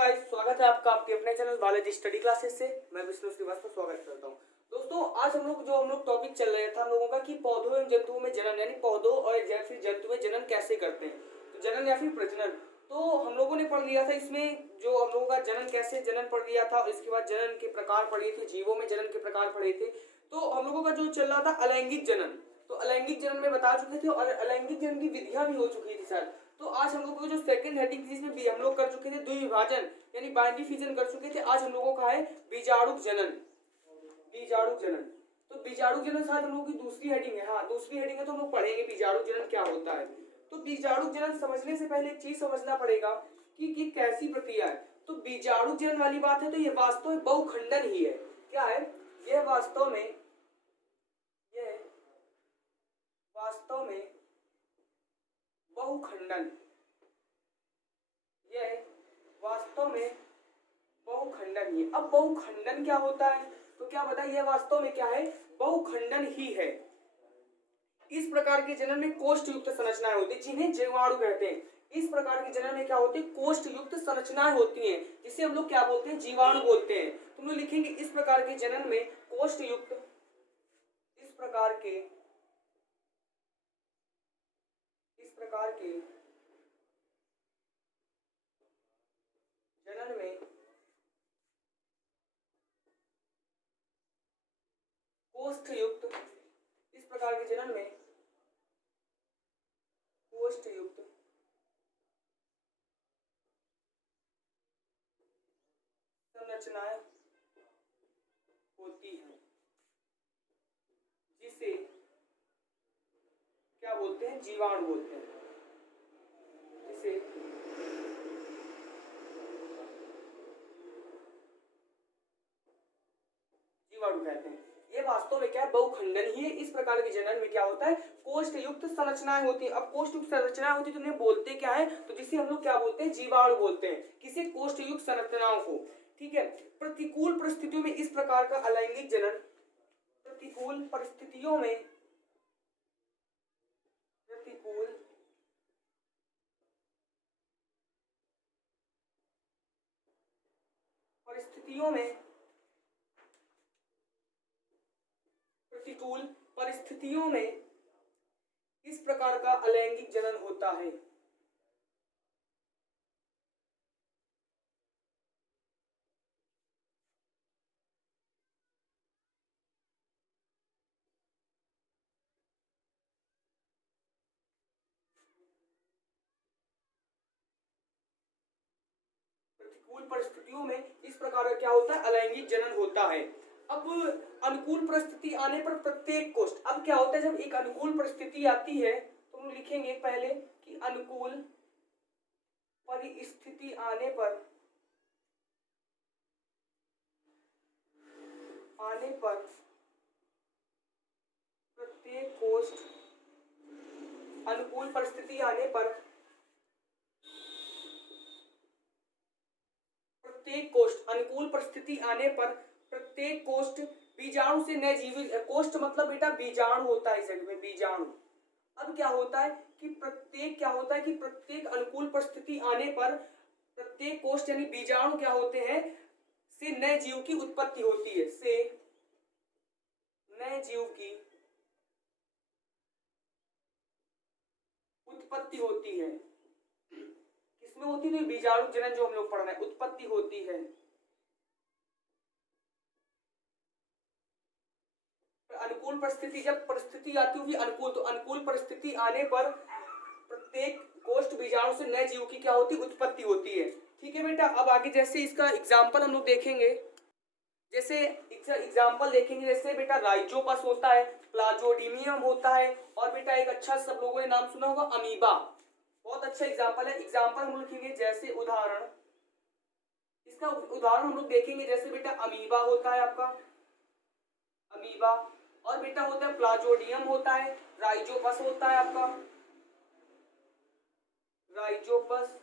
Guys, स्वागत है आपका आपके अपने चैनल बालाजी स्टडी क्लासेस से। मैं विष्णु श्रीवास्तव स्वागत करता हूं। दोस्तों, आज हम लोग टॉपिक चल रहा था हम लोगों का कि पौधों एवं जंतुओं में जनन, यानी पौधों और या फिर जंतु में जनन कैसे करते हैं। तो जनन या फिर प्रजनन, तो हम लोगों ने पढ़ लिया था। इसमें जो हम लोगों का जनन कैसे जनन पढ़ लिया था, और इसके बाद जनन के प्रकार पढ़े थे, जीवों में जनन के प्रकार पढ़े थे। तो हम लोगों का जो चल रहा था अलैंगिक जनन, तो अलैंगिक जनन में बता चुके थे और अलैंगिक जनन की विधियां भी हो चुकी थी सर। तो आज हम लोगों को जो सेकंड हेडिंग थी, जिसमें भी हम लोग कर चुके थे द्विविभाजन यानी बाइंडिफिजन कर चुके थे। आज हम लोगों का है बीजाणुक जनन। बीजाणुक जनन, तो बीजाणुक जनन साथ हम लोगों की दूसरी हेडिंग है। हाँ, दूसरी हेडिंग है, तो हम लोग पढ़ेंगे बीजाणुक जनन क्या होता है। तो बीजाणुक जनन समझने से पहले एक चीज समझना पड़ेगा कि कैसी प्रक्रिया है। तो बीजाणुक जनन वाली बात है, तो यह वास्तव में बहुखंडन ही है। क्या है यह? वास्तव में बहुखंडन, यह वास्तव में बहुखंडन ही है। अब बहुखंडन क्या होता है, तो क्या बताइए, यह वास्तव में क्या है? बहुखंडन ही है। इस प्रकार के जनन में कोष्ठ युक्त संरचनाएं होती है, जिन्हें जीवाणु कहते हैं। इस प्रकार के जनन में क्या होती है? कोष्ठ युक्त संरचनाएं होती हैं, जिसे हम लोग क्या बोलते हैं? जीवाणु बोलते हैं। तुम लोग लिखेंगे इस प्रकार के जनन में कोष्ठ युक्त, इस प्रकार के जनन में कोष्ठ युक्त, इस प्रकार के जनन में कोष्ठ युक्त संरचनाएं होती हैं, जिसे क्या बोलते हैं? जीवाणु बोलते हैं। जिसे जीवाणु कहते हैं। ये वास्तव में क्या है? बहुखंडन ही है। इस प्रकार के जनन में क्या होता है? कोष्ठ युक्त संरचनाएं होती है। अब कोष्ठ युक्त संरचनाएं होती है, तो उन्हें बोलते क्या है? तो जिसे हम लोग क्या बोलते हैं? जीवाणु बोलते हैं। किसे? कोष्ठ युक्त संरचनाओं को। ठीक है। प्रतिकूल परिस्थितियों में इस प्रकार का अलैंगिक जनन, प्रतिकूल परिस्थितियों में प्रतिकूल परिस्थितियों में इस प्रकार का अलैंगिक जनन होता है। प्रतिकूल परिस्थितियों में इस प्रकार का क्या होता है? अलैंगिक जनन होता है। अब अनुकूल परिस्थिति आने पर प्रत्येक कोष्ठ, अब क्या होता है जब एक अनुकूल परिस्थिति आती है, तो हम लिखेंगे पहले कि अनुकूल परिस्थिति आने पर प्रत्येक कोष्ठ, अनुकूल परिस्थिति आने पर प्रत्येक कोष्ठ, अनुकूल परिस्थिति आने पर प्रत्येक कोष्ठ बीजाणु से नए जीवित, कोष्ठ मतलब बेटा बीजाणु होता है, इस जगह में बीजाणु। अब क्या होता है कि प्रत्येक अनुकूल परिस्थिति आने पर प्रत्येक कोष्ठ यानी बीजाणु क्या होते हैं? से नए जीव की उत्पत्ति होती है, से नए जीव की उत्पत्ति होती है। किसमें होती है? बीजाणु जनन जो हम लोग पढ़ रहे हैं, उत्पत्ति होती है। अनुकूल परिस्थिति, जब परिस्थिति आती होगी अनुकूल, तो अनुकूल परिस्थिति आने पर प्रत्येक कोष्ठ बीजाणु से नए जीव की क्या होती? उत्पत्ति होती है। ठीक है बेटा। अब आगे जैसे इसका एग्जाम्पल हम लोग देखेंगे, जैसे बेटा राइजोपस होता है, प्लाज्मोडियम होता है, और बेटा एक अच्छा सब लोगों ने नाम सुना होगा अमीबा। बहुत अच्छा एग्जाम्पल है। एग्जाम्पल हम लोग लिखेंगे जैसे उदाहरण, इसका उदाहरण हम लोग देखेंगे। जैसे बेटा अमीबा होता है आपका, अमीबा, और बेटा होता है प्लाज्मोडियम होता है, राइजोपस होता है आपका, राइजोपस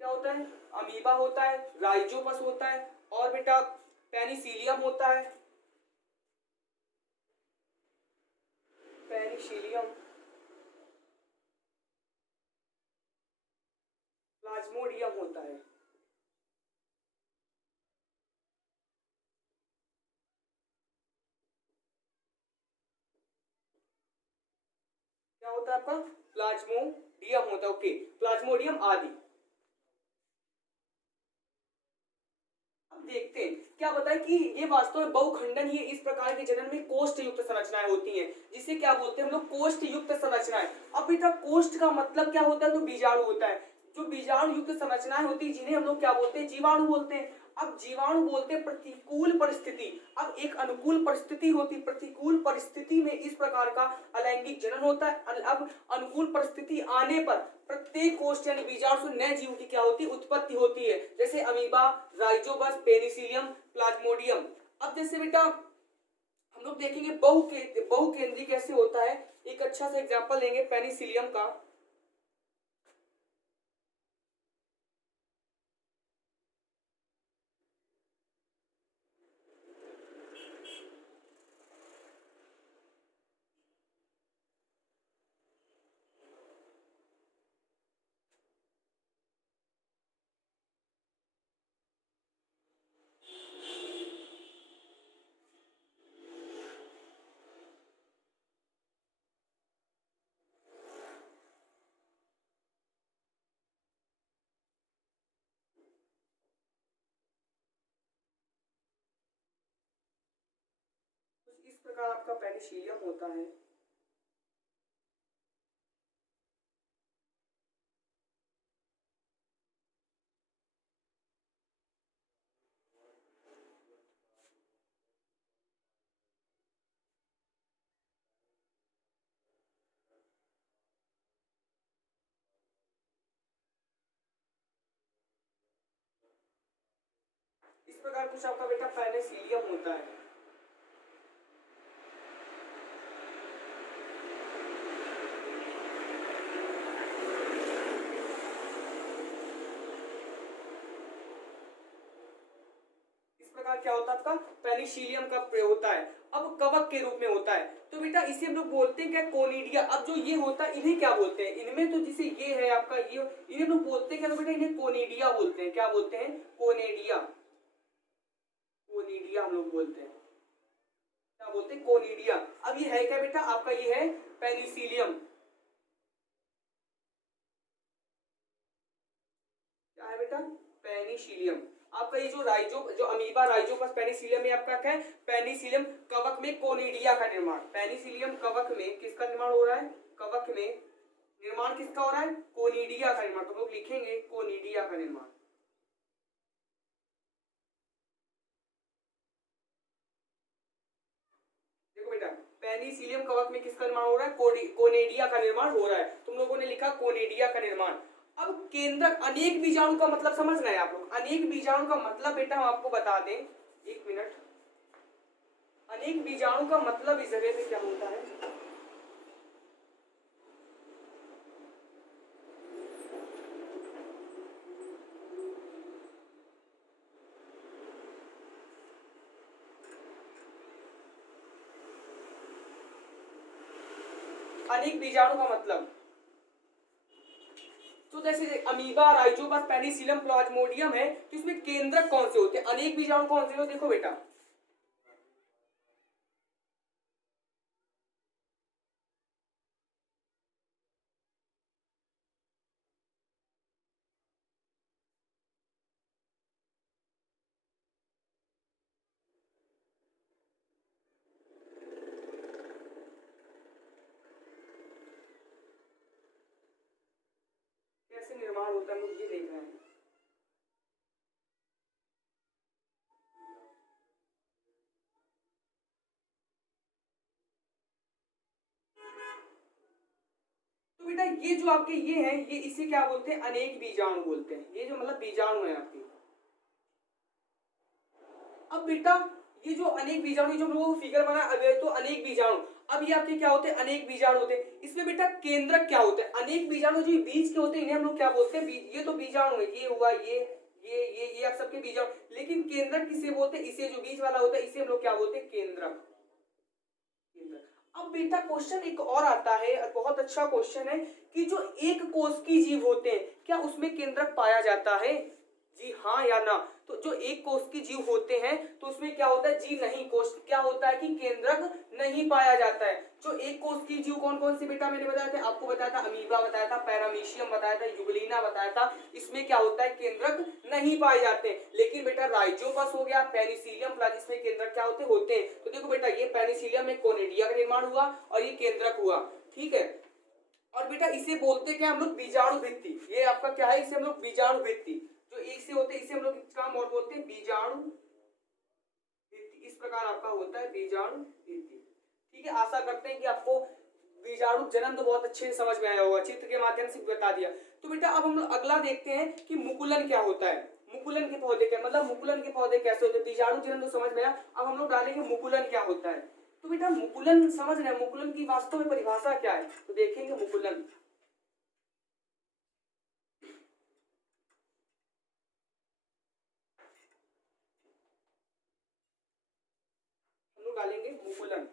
क्या होता है? अमीबा होता है, राइजोपस होता है, और बेटा पेनिसिलियम होता है, पेनिसिलियम, प्लाज्मोडियम होता है। होता है आपका? प्लाज्मोडियम होता है। ओके, प्लाज्मोडियम आदि। अब देखते हैं क्या बताए कि ये वास्तव में बहुखंडन ही इस प्रकार के जनन में कोष्ठ युक्त संरचनाएं होती हैं, जिसे क्या बोलते हैं हम लोग? कोष्ठ युक्त संरचनाएं। अब बेटा कोष्ठ का मतलब क्या होता है? तो बीजाणु होता है। जो बीजाणु युक्त संरचनाएं होती है जिन्हें हम लोग क्या बोलते हैं? जीवाणु बोलते हैं। अब जीवाणु बोलते हैं प्रतिकूल परिस्थिति। अब एक अनुकूल परिस्थिति होती, प्रतिकूल परिस्थिति में इस प्रकार का अलैंगिक जनन होता है। अब अनुकूल परिस्थिति आने पर प्रत्येक कोष्ठ यानी बीजाणु से नए जीव की क्या होती है? उत्पत्ति होती है, जैसे अमीबा, राइजोबस, पेनिसिलियम, प्लाज्मोडियम। अब जैसे बेटा हम लोग देखेंगे बहुकेंद्री कैसे होता है। एक अच्छा सा एग्जांपल लेंगे पेनिसिलियम का। इस प्रकार आपका पेनिसिलियम होता है। इस प्रकार कुछ आपका बेटा पेनिसिलियम होता है। क्या होता है आपका? पेनिसिलियम का प्रयोग होता है। अब कवक के रूप में होता है, तो बेटा इसे हम लोग बोलते हैं क्या? कोनिडिया। अब जो ये होता है इन्हें क्या बोलते हैं? इनमें तो जिसे ये है आपका ये, इन्हें लोग बोलते हैं क्या? तो बेटा इन्हें कोनिडिया बोलते हैं। क्या बोलते हैं? कोनिडिया। कोनिडिया हम लोग बोलते हैं। क्या बोलते हैं? कोनिडिया। अब ये है क्या बेटा आपका? ये है पेनिसिलियम। क्या है बेटा? पेनिसिलियम। आपका ये जो अमीबा, राइजोपस, पेनिसिलियम में आपका क्या है? पेनिसिलियम कवक में कोनिडिया का निर्माण। पेनिसिलियम कवक में किसका निर्माण हो रहा है? कवक में निर्माण किसका हो रहा है? कोनिडिया का निर्माण। तो लोग लिखेंगे कोनिडिया का निर्माण। देखो बेटा पेनिसिलियम कवक में किसका निर्माण हो रहा है? कोनिडिया का निर्माण हो रहा है। तुम लोगों ने लिखा कोनिडिया का निर्माण। अब केंद्रक अनेक बीजाणु का मतलब समझ रहे हैं आप लोग? अनेक बीजाणु का मतलब बेटा हम आपको बता दें, एक मिनट। अनेक बीजाणु का मतलब इस जगह पे क्या होता है? अनेक बीजाणु का मतलब तो जैसे अमीबा, राइजोबस, पेनिसिलियम, प्लाज्मोडियम है, तो इसमें केंद्रक कौन से होते हैं? अनेक बीजाणु कौन से होते? देखो बेटा कैसे निर्माण होता है हम लोग ये देख रहे हैं। तो बेटा ये जो आपके ये है, ये इसे क्या बोलते हैं? अनेक बीजाणु बोलते हैं। ये जो मतलब बीजाणु है आपके। अब बेटा ये जो अनेक बीजाणु, जो लोगों को फिगर बना अगर तो अनेक बीजाणु, अब ये आपके क्या होते हैं? अनेक बीजाणु होते हैं। इसमें बेटा केंद्रक क्या होते हैं? अनेक बीजाणु जो बीज के होते हैं इन्हें हम लोग क्या बोलते हैं? ये तो बीजाणु है, ये हुआ ये आप सबके बीजाणु। लेकिन केंद्रक किसे बोलते हैं? इसे जो बीज वाला होता है इसे हम लोग क्या बोलते हैं? केंद्रक। अब बेटा क्वेश्चन एक और आता है, बहुत अच्छा क्वेश्चन है कि जो एक कोशिकीय जीव होते हैं क्या उसमें केंद्रक पाया जाता है? जी हाँ या ना। तो जो एक कोष की जीव होते हैं तो उसमें क्या होता है, जी नहीं कोष क्या होता है कि केंद्रक नहीं पाया जाता है। जो एक कोष की जीव कौन कौन सी बेटा मैंने बताया था, आपको बताया था अमीबा बताया था, पैरामीशियम बताया था, यूग्लिना बताया था, इसमें क्या होता है केंद्रक नहीं पाए जाते। लेकिन बेटा राइजोपस हो गया, पेनिसिलियम प्लाज, इसमें केंद्रक क्या होते हैं। तो देखो बेटा ये पेनिसिलियम में कोनिडिया का निर्माण हुआ और ये केंद्रक हुआ, ठीक है। और बेटा इसे बोलते क्या हम लोग, बीजाणु भित्ति। ये आपका क्या है, इसे हम लोग बीजाणु भित्ति, जो एक से होते हैं इसे हम लोग काम और बोलते हैं बीजाणु भित्ति। इस प्रकार आपका होता है बीजाणु भित्ति, ठीक है। आशा करते हैं कि आपको बीजाणु जनन तो बहुत अच्छे से समझ में आया होगा, चित्र के माध्यम से बता दिया। तो बेटा अब हम लोग अगला देखते हैं कि मुकुलन क्या होता है। मुकुलन के पौधे क्या मतलब मुकुलन के पौधे कैसे होते हैं, बीजाणु जनन तो समझ में आया, अब हम लोग डालेंगे मुकुलन क्या होता है। तो बेटा मुकुलन समझ रहे हैं, मुकुलन की वास्तव में परिभाषा क्या है, तो देखेंगे मुकुलन। हम लोग डालेंगे मुकुलन।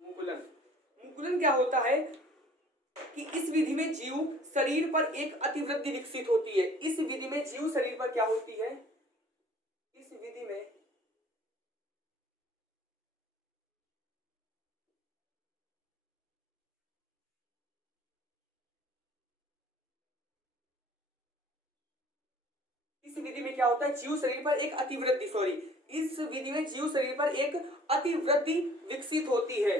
मुकुलन मुकुलन क्या होता है कि इस विधि में जीव शरीर पर एक अतिवृद्धि विकसित होती है। इस विधि में जीव शरीर पर क्या होती है, इस विधि में इस विधि में क्या होता है, जीव शरीर पर एक अतिवृद्धि सॉरी इस विधि में जीव शरीर पर एक अतिवृद्धि विकसित होती है।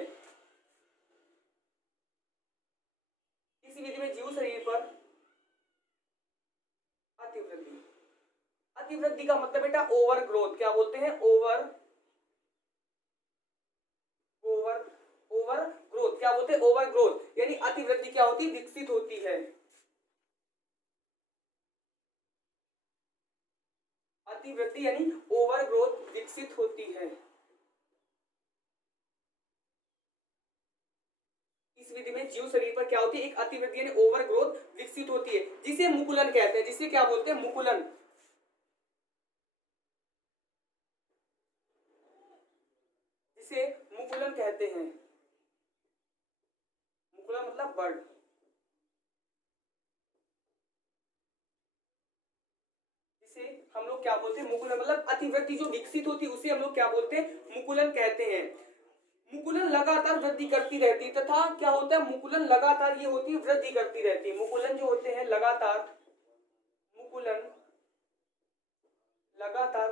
इस विधि में जीव शरीर पर अतिवृद्धि, अतिवृद्धि का मतलब बेटा ओवर ग्रोथ, क्या बोलते हैं ओवर ओवर ओवर ग्रोथ, क्या बोलते हैं ओवर ग्रोथ, यानी अतिवृद्धि क्या होती है, विकसित होती है। अतिवृद्धि यानी ओवर ग्रोथ विकसित होती है। इस विधि में जीव शरीर पर क्या होती है, एक अतिवृद्धि यानी ओवर ग्रोथ विकसित होती है, जिसे मुकुलन कहते हैं। जिसे क्या बोलते हैं, मुकुलन। जिसे मुकुलन कहते हैं। मुकुलन मतलब बर्ड। जिसे हम लोग क्या बोलते हैं, मुकुलन मतलब अतिवृद्धि जो विकसित होती है उसे हम लोग क्या बोलते हैं, मुकुलन कहते हैं। मुकुलन लगातार वृद्धि करती रहती है तथा क्या होता है, मुकुलन लगातार ये होती है वृद्धि करती रहती है। मुकुलन जो होते हैं लगातार, मुकुलन लगातार,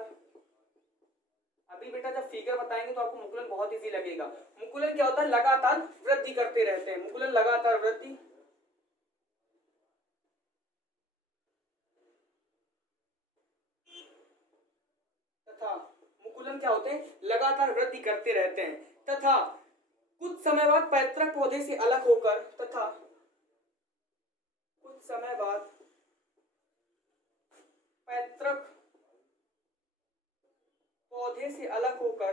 अभी बेटा जब फिगर बताएंगे तो आपको मुकुलन बहुत इजी लगेगा। मुकुलन क्या होता है, लगातार वृद्धि करते रहते हैं। मुकुलन लगातार वृद्धि तथा मुकुलन क्या होते हैं, लगातार वृद्धि करते रहते हैं तथा कुछ समय बाद पैतृक पौधे से अलग होकर तथा कुछ समय बाद पैतृक पौधे से अलग होकर,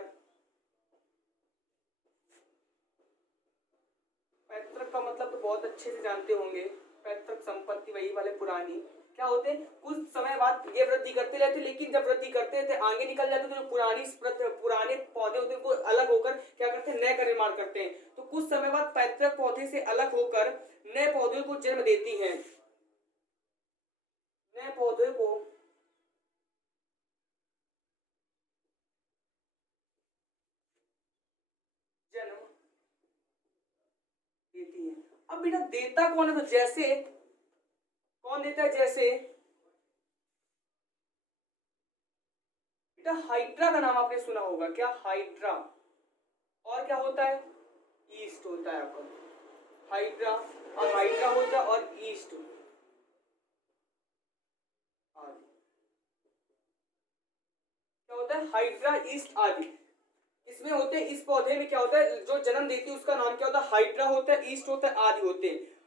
पैतृक का मतलब तो बहुत अच्छे से जानते होंगे, पैतृक संपत्ति वही वाले पुरानी, क्या होते हैं कुछ समय बाद ये वृद्धि करते रहते, लेकिन जब वृद्धि करते थे आगे निकल जाते तो जो पुराने पौधे होते हैं उनको अलग होकर क्या करते हैं, नए का निर्माण करते हैं। तो कुछ समय बाद पैतृक पौधे से अलग होकर नए पौधे को जन्म देती हैं। नए पौधे को जन्म देती है। अब बेटा देता कौन है, तो जैसे कौन देता है, जैसे बेटा हाइड्रा का नाम आपने सुना होगा, क्या हाइड्रा, और क्या होता है, ईस्ट होता है आपका हाइड्रा, और हाइड्रा होता है और ईस्ट आदि, क्या होता है हाइड्रा ईस्ट आदि इसमें होते हैं। इस पौधे में क्या होता है, जो जन्म देती है उसका नाम क्या होता है, हाइड्रा होता है, ईस्ट होता है, आदि होते हैं।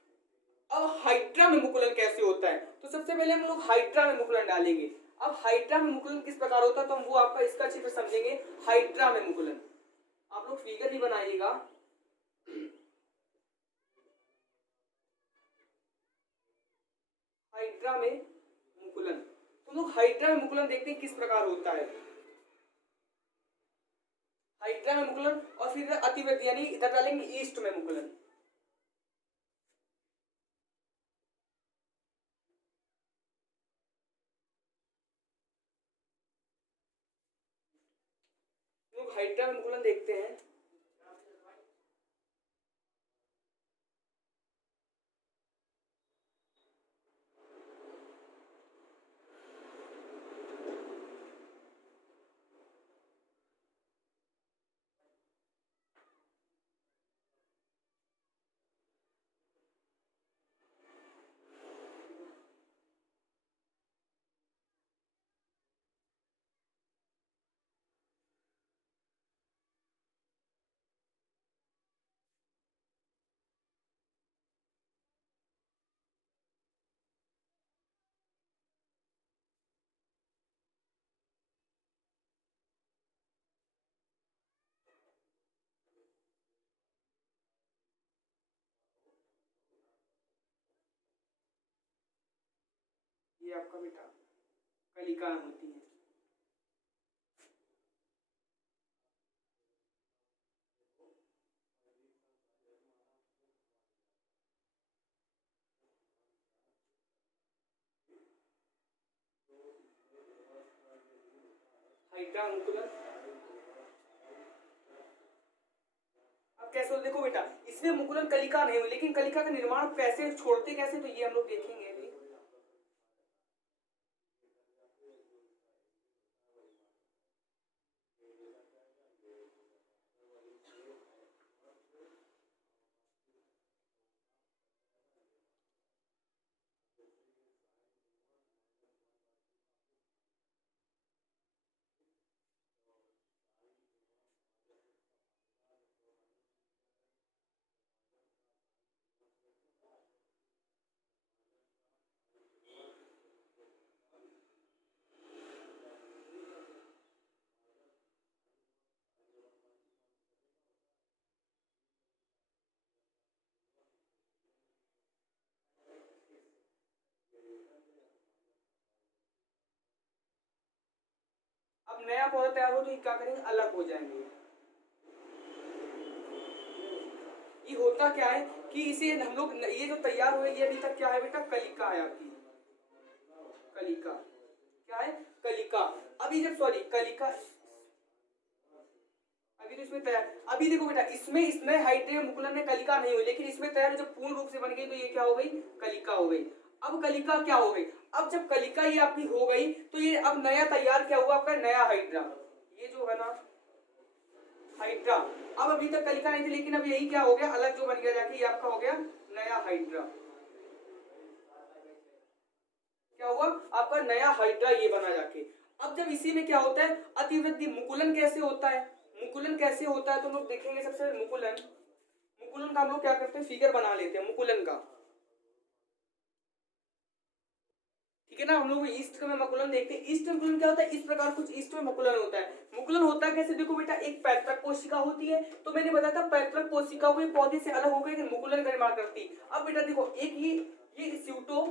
अब हाइड्रा में मुकुलन कैसे होता है, तो सबसे पहले हम लोग हाइड्रा में मुकुलन डालेंगे। अब हाइड्रा में मुकुलन किस प्रकार होता है, तो हम वो आपका इसका चित्र समझेंगे। हाइड्रा में मुकुलन आप लोग फिगर भी बनाइएगा। हाइड्रा में मुकुलन, तो लोग हाइड्रा में मुकुलन देखते हैं किस प्रकार होता है। हाइड्रा में मुकुलन और फिर अतिवृद्धि यानी इधर डालेंगे ईस्ट में मुकुलन। लोग हाइड्रा में मुकुलन देखते हैं। ये आपका बेटा कलिका होती है। हाइड्रा अनुकूलन अब कैसे देखो बेटा, इसमें मुकुलन कलिका नहीं हुई, लेकिन कलिका का निर्माण कैसे, छोड़ते कैसे, तो ये हम लोग देखेंगे अभी। अब नया पौधा तैयार हो तो ये क्या करेंगे, अलग हो जाएंगे। ये होता क्या है कि इसे हम लोग, ये जो तैयार हुए ये अभी तक क्या है बेटा, कलिका है आपकी, कलिका क्या है, कलिका। अभी जब सॉरी कलिका, अभी तो इसमें तैयार, अभी देखो बेटा इसमें इसमें हाइड्रा मुकुलन में कलिका नहीं हुई, लेकिन इसमें तैयार जब पूर्ण रूप से बन गई तो ये क्या हो गई, कलिका हो गई। अब कलिका क्या हो गई, अब जब कलिका ये आपकी हो गई तो ये अब नया तैयार क्या हुआ आपका, नया हाइड्रा, ये जो है ना हाइड्रा। अब अभी तक कलिका नहीं थी, लेकिन अब यही क्या हो गया, अलग जो बन गया जाके, ये आपका हो गया नया हाइड्रा। क्या हुआ आपका नया हाइड्रा, ये बना जाके। अब जब इसी में क्या होता है, अतिवृद्धि, मुकुलन कैसे होता है, मुकुलन कैसे होता है तो हम लोग देखेंगे। सबसे मुकुलन, मुकुलन का हम लोग क्या करते हैं, फिगर बना लेते हैं मुकुलन का, ठीक है ना। हम लोग ईस्ट में मुकुलन देखते हैं। ईस्ट में मुकुलन क्या होता है, इस प्रकार कुछ ईस्ट में मुकुलन होता है। मुकुलन होता है कैसे, देखो बेटा एक पैतृक कोशिका होती है, तो मैंने बताया था पैतृक कोशिका को पौधे से अलग होकर मुकुलन का निर्माण करती। अब बेटा देखो एक ये स्यूटो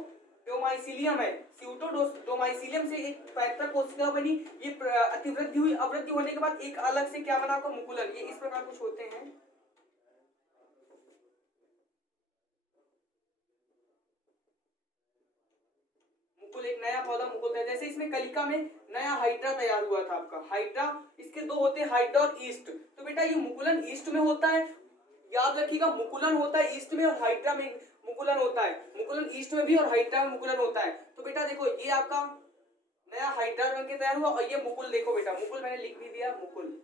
डोमाइसिलियम है, स्यूटोडोमाइसिलियम से एक पैतृक कोशिका बनी, ये अतिवृद्धि हुई, अवृद्धि होने के बाद एक अलग से क्या बना आपका मुकुलन। ये इस प्रकार कुछ होते हैं। मुकुल एक नया पौधा मुकुल है, जैसे इसमें कलिका में नया हाइड्रा तैयार हुआ था आपका, हाइड्रा, इसके दो होते हैं हाइड्रा और ईस्ट। तो बेटा ये मुकुलन ईस्ट में होता है, याद रखिएगा मुकुलन होता है ईस्ट में और हाइड्रा में मुकुलन होता है, मुकुलन ईस्ट में भी और हाइड्रा में मुकुलन होता है। तो बेटा देखो ये आपका नया हाइड्रा बन के तैयार हुआ, और ये मुकुल देखो बेटा, मुकुल मैंने लिख भी दिया, मुकुल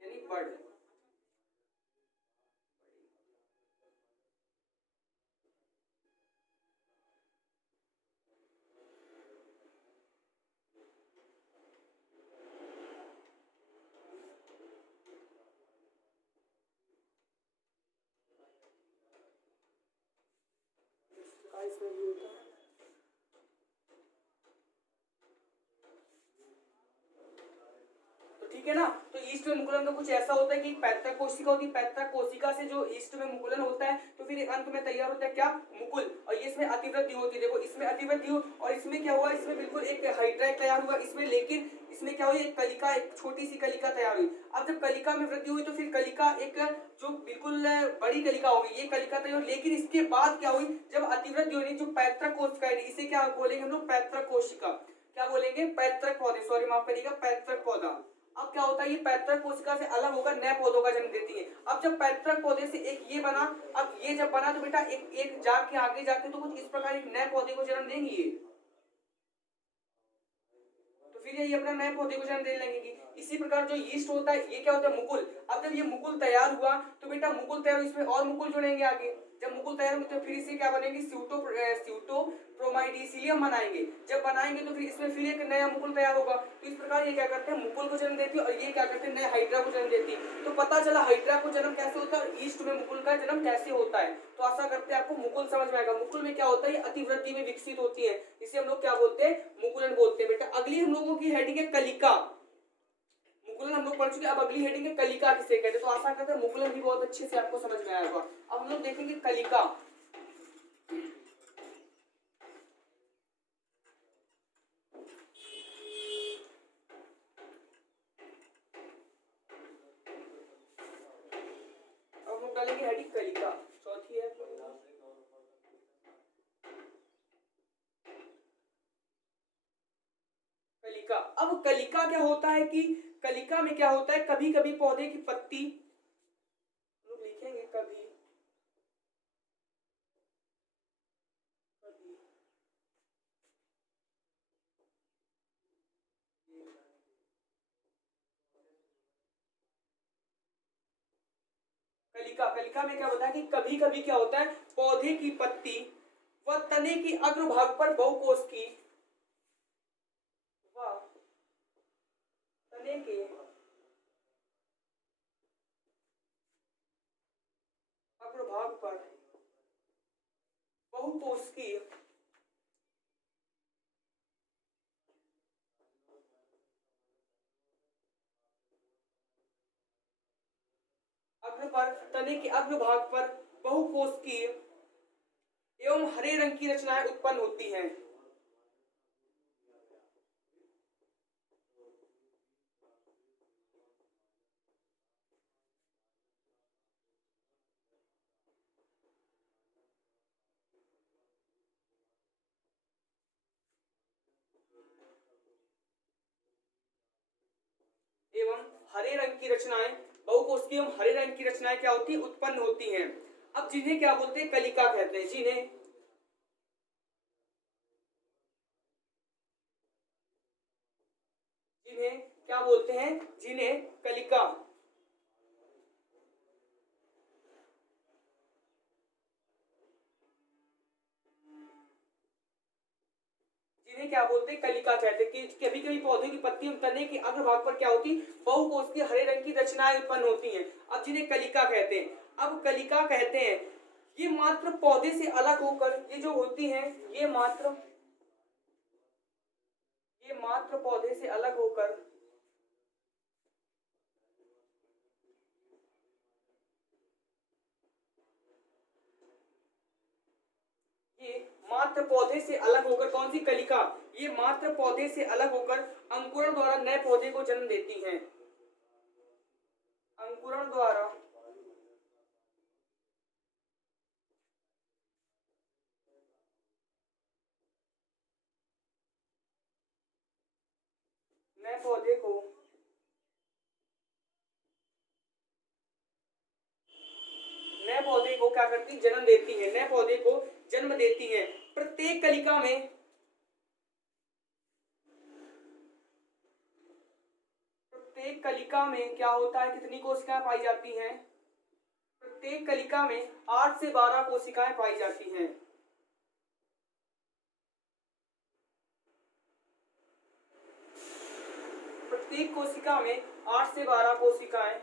यानी बर्ड। इसमें भी होता है। तो ठीक ठीक है ना। तो ईस्ट में मुकुलन का कुछ ऐसा होता है कि पैतृक कोशिका होती है, पैतृक कोशिका से जो ईस्ट में मुकुलन होता है तो फिर अंत में तैयार होता है क्या, मुकुल, और ये इसमें अतिवृद्धि होती है। देखो इसमें अतिवृद्धि हो और इसमें क्या हुआ, इसमें बिल्कुल एक हाइड्राइड तैयार हुआ इसमें, लेकिन इसमें क्या हुई, एक कलिका, एक छोटी सी कलिका तैयार हुई। अब जब कलिका में वृद्धि हुई तो फिर कलिका एक जो बिल्कुल बड़ी कलिका होगी, ये कलिका तैयार हुई। लेकिन इसके बाद क्या हुई, जब अतिवृद्धि हुई जो पैतृक कोशिका है, इसे क्या बोलेंगे हम लोग, पैतृक कोशिका, क्या बोलेंगे, पैतृक पौधे, सॉरी माफ करिएगा, पैतृक पौधा। अब क्या होता है, ये पैतृक कोशिका से अलग होकर नए पौधों का जन्म देती है। अब जब पैतृक पौधे से एक ये बना, अब ये जब बना तो बेटा एक जाके आगे जाके तो कुछ इस प्रकार एक नए पौधे को जन्म देंगी ये, तो फिर ये अपने नए पौधे को जन्म दे लेंगे। इसी प्रकार जो यीस्ट होता है ये क्या होता है, मुकुल। अब जब ये मुकुल तैयार हुआ तो बेटा मुकुल तैयार, इसमें और मुकुल जुड़ेंगे आगे। जब मुकुल तैयार होंगे तो फिर इसे क्या बनेंगे, स्यूटोप्रोमाइडीसिलियम बनाएंगे। जब बनाएंगे तो फिर इसमें फिर एक नया मुकुल तैयार होगा। तो इस प्रकार ये क्या करते हैं, मुकुल को जन्म देती है, और ये क्या करते हैं, नए हाइड्रा को जन्म देती है। तो पता चला हाइड्रा को जन्म कैसे होता है, ईस्ट में मुकुल का जन्म कैसे होता है। तो आशा करते हैं आपको मुकुल समझ में आएगा। मुकुल में क्या होता है, ये अतिवृद्धि में विकसित होती है, इसे हम लोग क्या बोलते हैं, मुकुलन बोलते हैं। बेटा अगली हम लोगों की हेडिंग है कलिका। मुकुलन हम लोग पढ़ चुके, अब अगली हेडिंग है कलिका किसे कहते हैं। तो आशा करते हैं मुकुलन भी बहुत अच्छे से आपको समझ में आया होगा। अब हम लोग देखेंगे कलिका। अब हम लोग डालेंगे हेडिंग कलिका, चौथी है कलिका। अब कलिका क्या होता है कि कलिका में क्या होता है, कभी कभी पौधे की पत्ती, लोग लिखेंगे कभी कभी, कलिका, कलिका में क्या होता है कि कभी कभी क्या होता है, पौधे की पत्ती व तने की अग्रभाग पर बहुकोश की व तने के अग्रभाग पर बहुकोश की अग्र पर, तने के अग्रभाग पर बहुकोश की एवं हरे रंग की रचनाएं उत्पन्न होती हैं। एवं हरे रंग की रचनाएं, बहुकोष्ठीय एवं हरे रंग की रचनाएं क्या होती है, उत्पन्न होती हैं। अब जिन्हें क्या बोलते हैं, कलिका कहते हैं। जिन्हें जिन्हें क्या बोलते हैं, जिन्हें कलिका, जिन्हें क्या बोलते हैं, कलिका कहते हैं। कि कभी कभी पौधे की पत्ती तने के अग्रभाग पर क्या होती, बहुकोष्ठीय हरे रंग की रचनाएं उत्पन्न होती हैं। अब जिन्हें कलिका कहते हैं, अब कलिका कहते हैं ये मात्र पौधे से अलग होकर, ये जो होती हैं ये मात्र पौधे से अलग होकर ये मात्र पौधे से अलग होकर, कौन सी कलिका, ये मात्र पौधे से अलग होकर अंकुरण द्वारा नए पौधे को जन्म देती हैं। अंकुरण द्वारा नए पौधे को क्या करती, जन्म देती है, नए पौधे को जन्म देती है। प्रत्येक कलिका में क्या होता है, कितनी कोशिकाएं पाई जाती हैं, प्रत्येक कलिका में 8 से 12 कोशिकाएं पाई जाती हैं। प्रत्येक कोशिका में 8 से 12 कोशिकाएं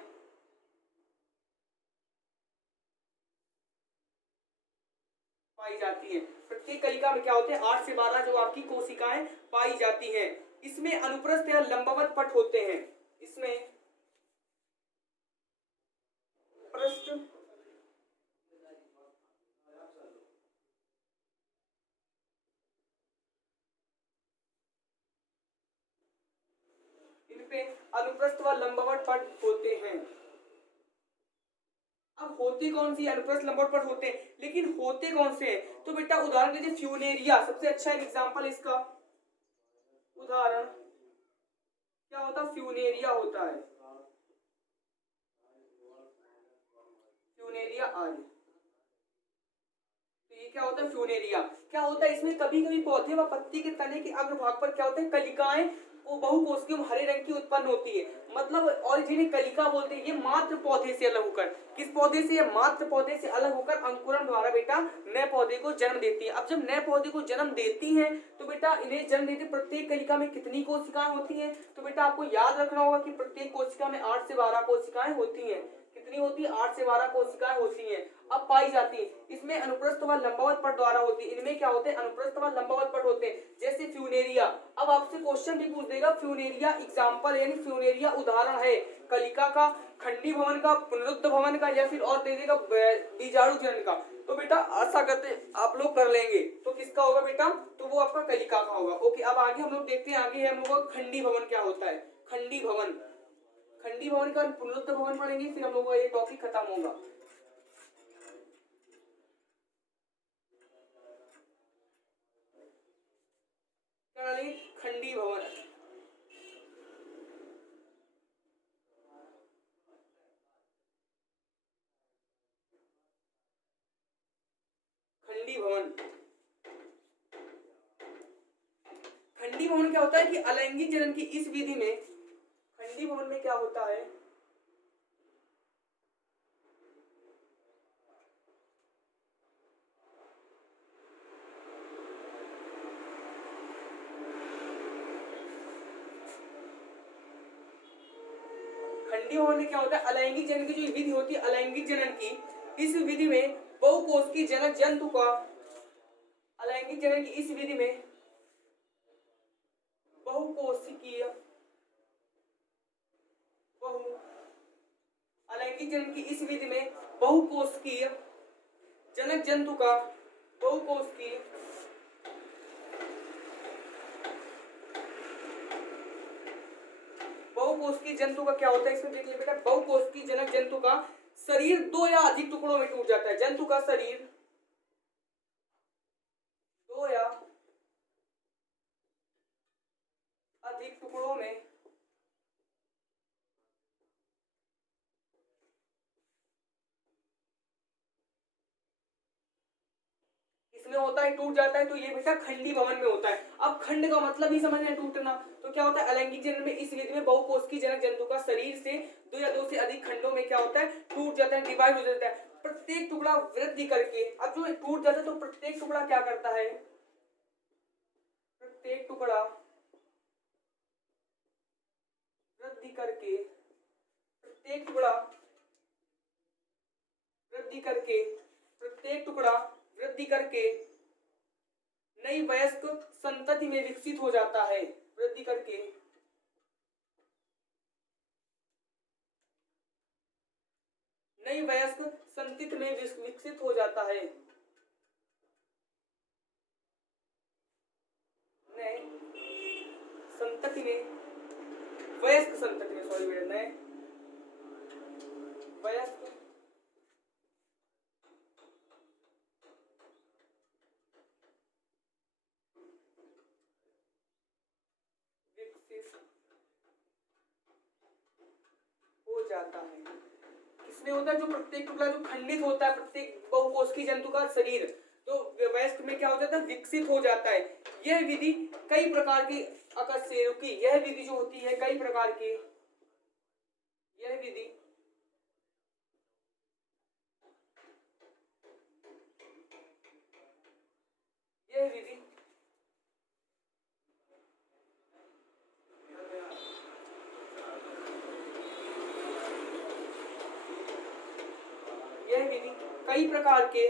पाई जाती है। प्रत्येक कलिका में क्या होते हैं, 8 से 12 जो आपकी कोशिकाएं पाई जाती हैं। इसमें अनुप्रस्थ या लंबवत पट होते हैं, इसमें अनुप्रस्थ व लंबवत पट होते हैं। अब होती कौन सी, अनुप्रस्थ लंबवत पट होते हैं, लेकिन होते कौन से हैं? तो बेटा उदाहरण लीजिए फ्यूनेरिया, सबसे अच्छा एग्जांपल इसका उदाहरण क्या होता है, फ्यूनेरिया होता है, फ्यूनेरिया आदि। तो ये क्या होता है, फ्यूनेरिया। क्या होता है इसमें, कभी कभी पौधे व पत्ती के तने के अग्रभाग पर क्या होता है, कलिकाएं वो बहुकोशिकीय हरे रंग की उत्पन्न होती है। मतलब और जिन्हें कलिका बोलते हैं, ये मात्र पौधे से अलग होकर, किस पौधे से, मात्र पौधे से अलग होकर अंकुरण द्वारा बेटा नए पौधे को जन्म देती है। अब जब नए पौधे को जन्म देती हैं तो बेटा इन्हें जन्म देते प्रत्येक कलिका में कितनी कोशिकाएं होती हैं? तो बेटा आपको याद रखना होगा कि प्रत्येक कोशिका में 8 से 12 कोशिकाएं होती हैं। कितनी होती है? 8 से 12 कोशिकाएं होती हैं। अब पाई जाती है, इसमें अनुप्रस्थ व लंबवत पट द्वारा होती है। इनमें क्या होते हैं, अनुप्रस्थ व लंबवत पट होते हैं, जैसे फ्यूनेरिया। अब आपसे क्वेश्चन भी पूछ देगा, फ्यूनेरिया एग्जांपल यानी फ्यूनेरिया उदाहरण है कलिका का, खंडी भवन का, पुनरुद्ध भवन का, या फिर और दे देगा बीजाणु जनन का। तो बेटा आशा करते आप लोग कर लेंगे, तो किसका होगा बेटा, तो वो आपका कलिका का होगा। ओके, अब आगे हम लोग देखते हैं, आगे हम लोग खंडी भवन क्या होता है। खंडी भवन, खंडी भवन का पुनरुद्ध भवन पढ़ेंगे, फिर हम लोग का ये टॉपिक खत्म होगा। खंडी भवन, खंडी भवन, खंडी भवन क्या होता है कि अलैंगिक जनन की इस विधि में, खंडी भवन में क्या होता है, खंडी भवन में क्या होता है, अलैंगिक जनन की जो विधि होती है, अलैंगिक जनन की इस विधि में बहुकोशिकीय जनक जंतु का, अलैंगिक जनन की इस विधि में बहुकोशिकीय, अलैंगिक जनन की इस विधि में बहुकोशिकीय जनक जंतु का, बहुकोशिकीय बहुकोशिकीय जंतु का क्या होता है, इसमें देखिए बेटा, बहुकोशिकीय जनक जंतु का शरीर 2 या अधिक टुकड़ों में टूट जाता है। जंतु का शरीर 2 या अधिक टुकड़ों में इसमें होता है, टूट जाता है। तो ये बेटा खंडी भवन में होता है। अब खंड का मतलब ही समझना है, टूटना। तो क्या होता है, अलैंगिक जनन में इस विधि में बहुकोशिकीय जनक जंतु का शरीर से 2 या 2 से अधिक खंडों में क्या होता है, टूट जाता है, डिवाइड हो जाता है, प्रत्येक टुकड़ा वृद्धि करके। अब जो टूट जाता है तो प्रत्येक टुकड़ा क्या करता है, प्रत्येक टुकड़ा वृद्धि करके, प्रत्येक टुकड़ा वृद्धि करके, प्रत्येक टुकड़ा वृद्धि करके नई वयस्क संतति में विकसित हो जाता है। वृद्धि करके नई वयस्क संतति में विकसित हो जाता है। नए संतति में, वयस्क संतति में, सॉरी बेटा, नए वयस्क हो जाता है। किसमें होता है, जो प्रत्येक टुकड़ा जो खंडित होता है, प्रत्येक बहुकोशिकीय जंतु का शरीर, तो वयस्क में क्या हो जाता है, विकसित हो जाता है। यह विधि कई प्रकार की अकशेरुकी, यह विधि जो होती है कई प्रकार की, यह विधि यह विधि यह विधि कई प्रकार के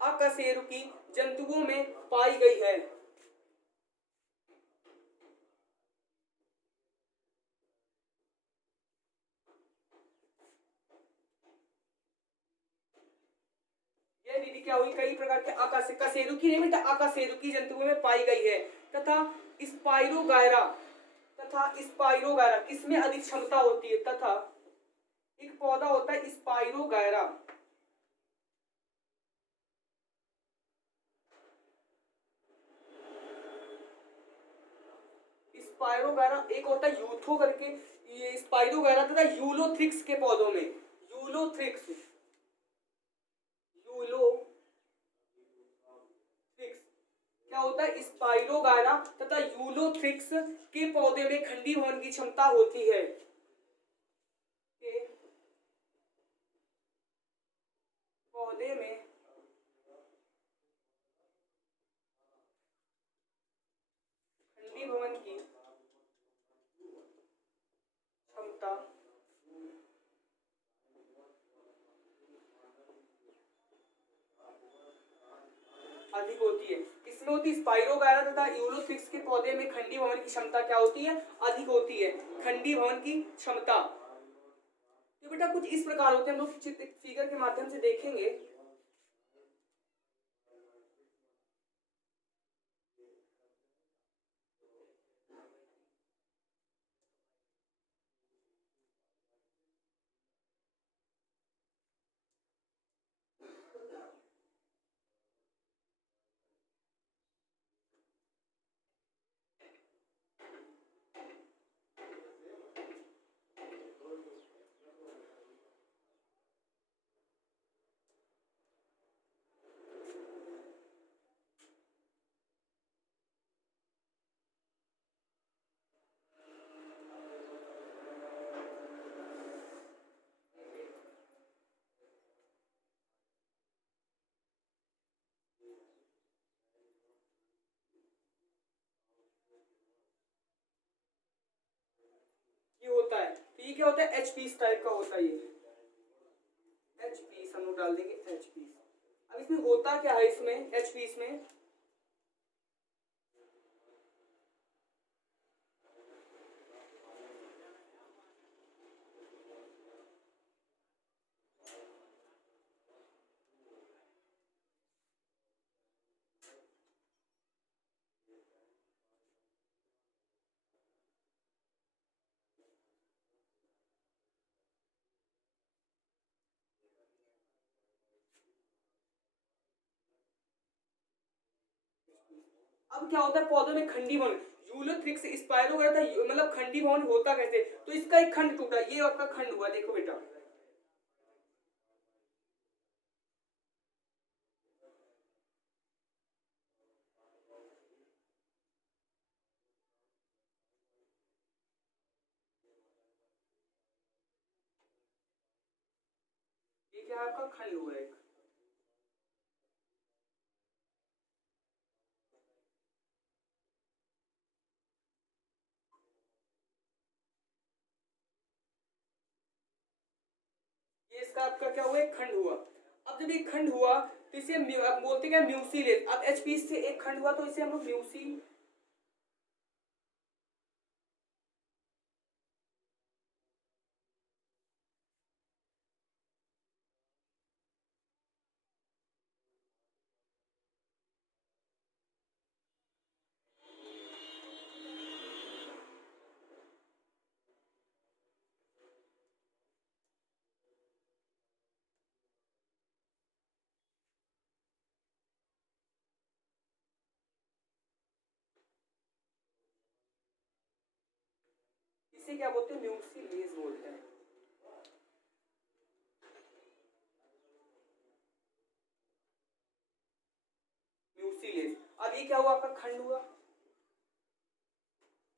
अकशेरुकी जंतुओं में पाई गई है। यह विधि क्या हुई, कई प्रकार के कशेरुकी नहीं बेटा, अकशेरुकी जंतुओं में पाई गई है, तथा तथा स्पाइरोगायरा किसमें अधिक क्षमता होती है, तथा एक पौधा होता है स्पाइरोगायरा, स्पाइरोगायरा एक होता है यूथो करके, ये स्पाइरोगायरा तथा यूलोथ्रिक्स के पौधों में, यूलोथ्रिक्स, क्या होता है, स्पाइरोगायरा तथा यूलोथ्रिक्स के पौधे में खंडीभवन की क्षमता होती है, के पौधे में खंडीभवन की क्षमता अधिक होती है। इसमें होती है स्पाइरोगायरा तथा यूलोथ्रिक्स के पौधे में खंडीभवन की क्षमता क्या होती है, अधिक होती है, खंडीभवन की क्षमता। तो बेटा कुछ इस प्रकार होते हैं, हम लोग फिगर के माध्यम से देखेंगे। ये होता है, तो ये क्या होता है, एच पीस टाइप का होता है, ये एच पीस हम लोग डाल देंगे, एच पीस। अब इसमें होता क्या है, इसमें एच पीस में अब क्या होता है, पौधे में खंडीभवन, यूलोथ्रिक्स स्पाइरोगायरा था, मतलब खंडीभवन होता कैसे, तो इसका एक खंड टूटा, ये आपका खंड हुआ, देखो बेटा, ये क्या है, आपका खंड हुआ एक। ये इसका आपका क्या हुआ, एक खंड हुआ। अब जब एक खंड हुआ तो इसे अब बोलते क्या, म्यूसिलेज। अब एच पीस से एक खंड हुआ तो इसे हम लोग म्यूसी, इसे क्या बोलते हैं, म्यूसिलेज बोलते हैं, म्यूसिलेज। अब ये क्या हुआ, आपका खंड हुआ,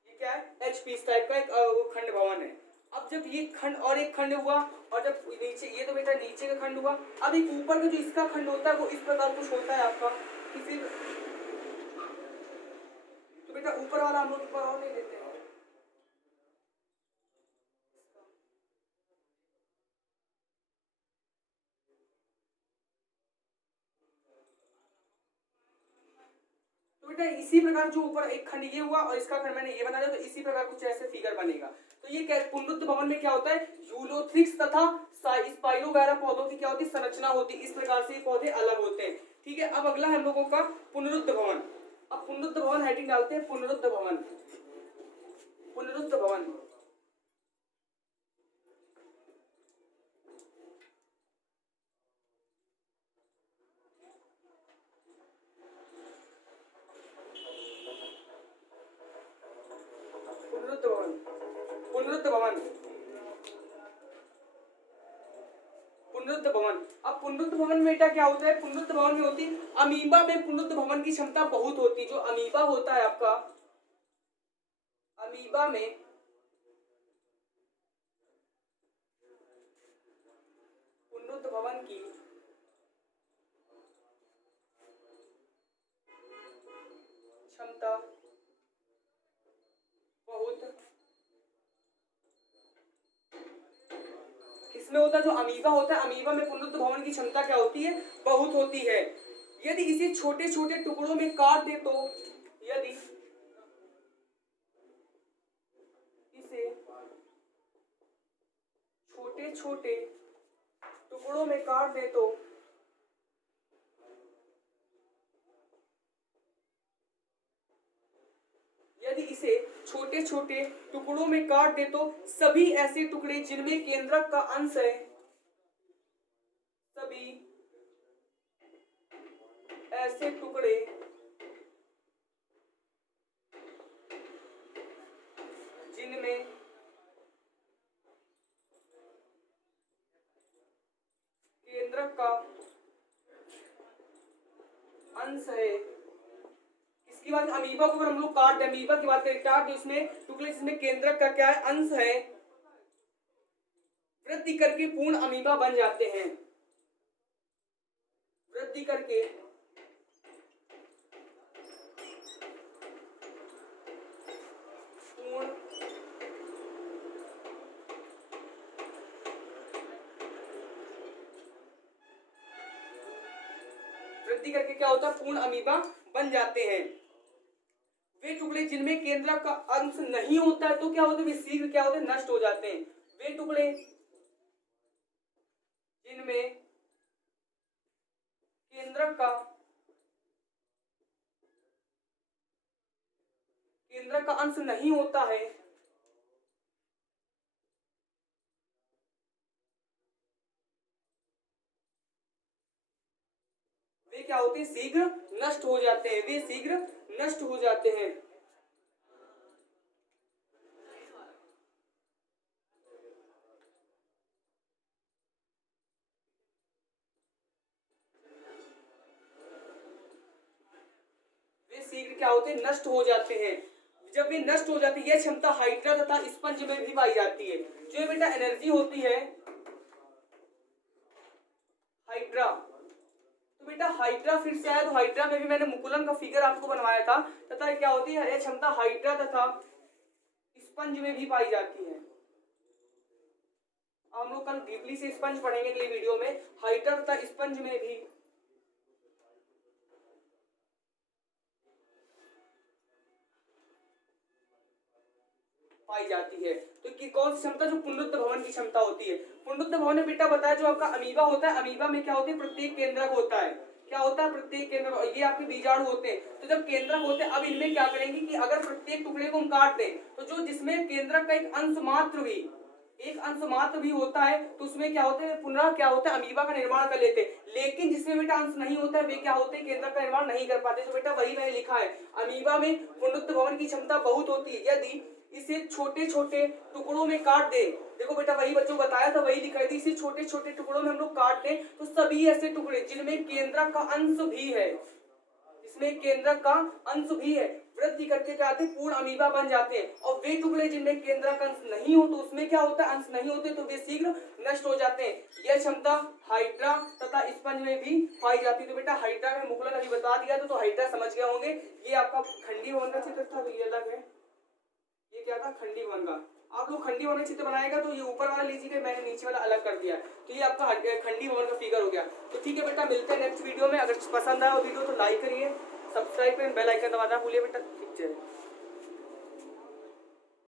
ये क्या है, एच पीस टाइप का एक खंड भवन है। अब जब ये खंड और एक खंड हुआ, और जब नीचे, ये तो बेटा नीचे का खंड हुआ, अब एक ऊपर का जो इसका खंड होता है वो इस प्रकार कुछ होता है आपका, कि फिर तो बेटा ऊपर वाला हम लोग ऊपर और नहीं देते हैं, तो बेटा इसी प्रकार जो ऊपर एक खंड ये हुआ और इसका खंड मैंने ये बना दिया, तो इसी प्रकार कुछ ऐसे फिगर बनेगा। तो ये क्या, पुनरुत्थ भवन में क्या होता है, यूलोथ्रिक्स तथा स्पाइरोगायरा पौधों की क्या होती है, संरचना होती है, इस प्रकार से ये पौधे अलग होते हैं। ठीक है, अब अगला हम लोगों का पुनरुत्थ भवन। अब पुनरुत्थ भवन हेडिंग डालते हैं, पुनरुत्थ भवन, पुनरुत्थ भवन, पुनरुत्थ भवन, पुनरुत्थ भवन, पुनरुत्थ भवन। अब पुनरुत्थ भवन में बेटा क्या होता है, पुनरुत्थ भवन में होती अमीबा में पुनरुत्थ भवन की क्षमता बहुत होती है। जो अमीबा होता है आपका, अमीबा में पुनरुत्थ भवन की क्षमता बहुत, किसमें होता है, जो अमीबा होता है, अमीबा में पुनरुत्थ भवन की क्षमता क्या होती है, बहुत होती है। यदि इसे छोटे छोटे टुकड़ों में काट दे तो, यदि इसे छोटे छोटे टुकड़ों में काट दे तो यदि इसे छोटे छोटे टुकड़ों में काट दे तो सभी ऐसे टुकड़े जिनमें केंद्रक का अंश है, सभी ऐसे टुकड़े जिनमें केंद्रक का अंश है, इसकी बात अमीबा को अगर हम लोग काट दें, अमीबा की बात करें, काट उसमें टुकड़े जिसमें केंद्रक का क्या है, अंश है, वृद्धि करके पूर्ण अमीबा बन जाते हैं, वृद्धि करके पूर्ण वृद्धि करके क्या होता है, पूर्ण अमीबा बन जाते हैं। वे टुकड़े जिनमें केंद्रक का अंश नहीं होता है तो क्या होता है, वे शीघ्र क्या होते हैं, नष्ट हो जाते हैं। वे टुकड़े जिनमें केंद्रक का अंश नहीं होता है, वे क्या होते हैं, शीघ्र नष्ट हो जाते हैं, वे शीघ्र नष्ट हो जाते हैं। वे शीघ्र क्या होते हैं, नष्ट हो जाते हैं। जब वे नष्ट हो जाती है, यह क्षमता हाइड्रा तथा स्पंज में भी पाई जाती है। जो बेटा एनर्जी होती है हाइड्रा, तो बेटा हाइड्रा फिर से आया, तो हाइड्रा में भी मैंने मुकुलन का फिगर आपको बनवाया था, तथा क्या होती है, यह क्षमता हाइड्रा तथा स्पंज में भी पाई जाती है। हम लोग कल डीपली से स्पंज पढ़ेंगे अगले वीडियो में, हाइड्रा तथा स्पंज में भी पाई जाती है। तो कि कौन सी क्षमता, जो पुनरुत्थ भवन की क्षमता होती है। पुनरुत्थ भवन में बेटा बताया, जो आपका अमीबा होता है, अमीबा में क्या होती है, प्रत्येक केंद्रक होता है, क्या होता है, प्रत्येक केंद्रक, और ये आपके बीजाणु होते हैं। तो जब केंद्रक होते हैं, अब इनमें क्या करेंगे कि अगर प्रत्येक टुकड़े को हम काट दें तो जो जिसमें केंद्रक का एक अंश मात्र भी होता है, तो उसमें क्या होता है, पुनः क्या होता है, अमीबा का निर्माण कर लेते हैं। लेकिन जिसमें बेटा अंश नहीं होता है, वे क्या होते हैं, केंद्रक का निर्माण नहीं कर पाते। तो बेटा वही मैंने लिखा है, अमीबा में पुनरुत्थ भवन की क्षमता बहुत होती है। यदि इसे छोटे छोटे टुकड़ों में काट दे, देखो बेटा वही बच्चों बताया था, वही लिखाई थी, इसे छोटे छोटे टुकड़ों में हम लोग काट दें तो सभी ऐसे टुकड़े जिनमें केंद्रक का अंश भी है, इसमें केंद्रक का अंश भी है, वृद्धि करके क्या आते, पूर्ण अमीबा बन जाते हैं। और वे टुकड़े जिनमें केंद्रक अंश नहीं हो, तो उसमें क्या होता है, अंश नहीं होते, तो वे शीघ्र नष्ट हो जाते हैं। यह क्षमता हाइड्रा तथा स्पंज में भी पाई जाती है। तो बेटा हाइड्रा में मुकुलन अभी बता दिया तो हाइड्रा समझ गए होंगे। ये आपका खंडी भवन का चित्र था, तो ये अलग है, ये क्या था, खंडी भवन का। आप लोग खंडी भवन चित्र बनाएगा तो ये ऊपर वाला लीजिएगा, मैंने नीचे वाला अलग कर दिया। तो ये आपका खंडी भवन का फिगर हो गया। तो ठीक है बेटा, मिलते हैं नेक्स्ट वीडियो में। अगर पसंद आया वीडियो तो लाइक करिए, सब्सक्राइब करें, बेल आइकन दबाना भूलिए बेटा। ठीक है।